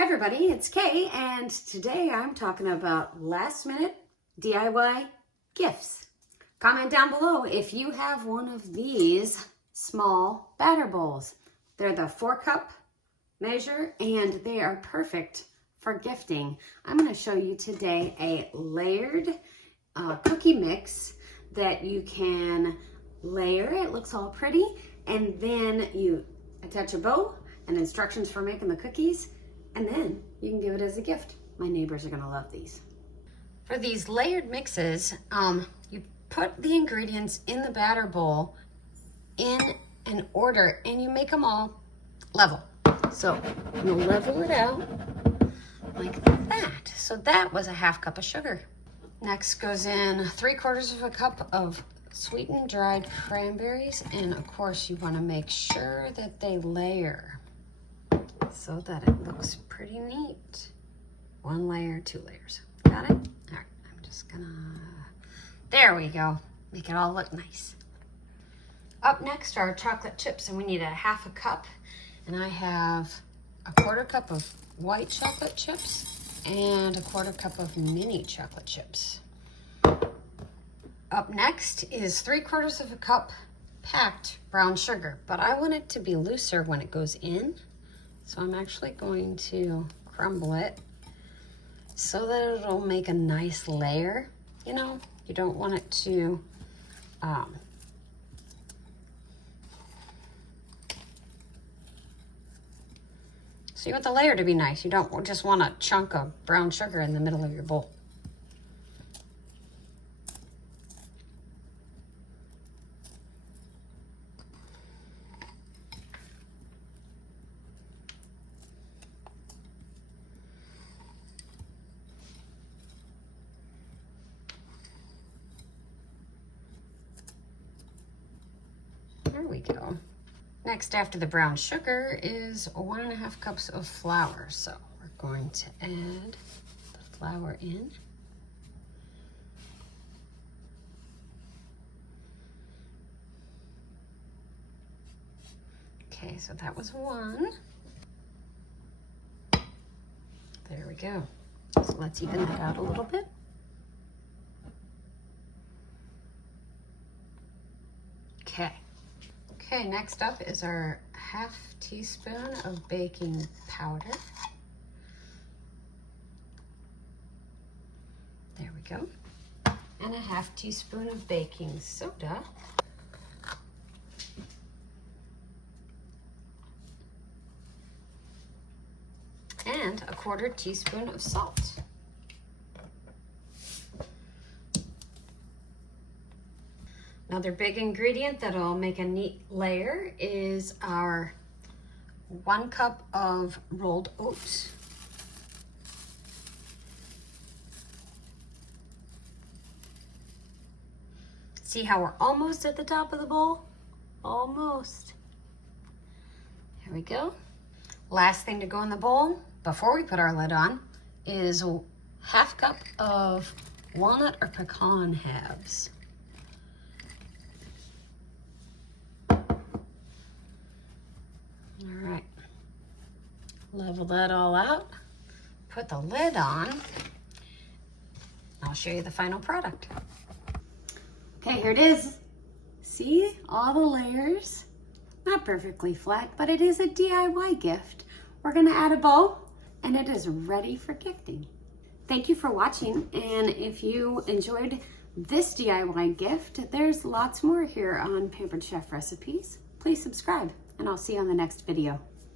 Hi everybody, it's Kay, and today I'm talking about last minute DIY gifts. Comment down below if you have one of these small batter bowls. They're the 4-cup measure and they are perfect for gifting. I'm going to show you today a layered cookie mix that you can layer. It looks all pretty, and then you attach a bow and instructions for making the cookies, and then you can give it as a gift. My neighbors are gonna love these. For these layered mixes, you put the ingredients in the batter bowl in an order and you make them all level. So you level it out like that. So that was a 1/2 cup of sugar. Next goes in 3/4 of a cup of sweetened dried cranberries, and of course you wanna make sure that they layer so that it looks pretty neat. 1 layer, 2 layers. Got it? All right, I'm just gonna, there we go. Make it all look nice. Up next are chocolate chips, and we need a 1/2 cup. And I have a 1/4 cup of white chocolate chips and a 1/4 cup of mini chocolate chips. Up next is 3/4 of a cup packed brown sugar, but I want it to be looser when it goes in. So I'm actually going to crumble it so that it'll make a nice layer. You know, you don't want it to, so you want the layer to be nice. You don't just want a chunk of brown sugar in the middle of your bowl. There we go. Next, after the brown sugar, is 1.5 cups of flour. So we're going to add the flour in. Okay, so that was 1. There we go. So let's even that out a little bit. Okay. Okay, next up is our 1/2 teaspoon of baking powder. There we go. And a 1/2 teaspoon of baking soda. And a 1/4 teaspoon of salt. Another big ingredient that'll make a neat layer is our 1 cup of rolled oats. See how we're almost at the top of the bowl? Almost. Here we go. Last thing to go in the bowl before we put our lid on is 1/2 cup of walnut or pecan halves. All right, level that all out, put the lid on. I'll show you the final product. Okay, here it is. See all the layers? Not perfectly flat, but it is a DIY gift. We're gonna add a bow and it is ready for gifting. Thank you for watching, and if you enjoyed this DIY gift, there's lots more here on Pampered Chef Recipes. Please subscribe, and I'll see you on the next video.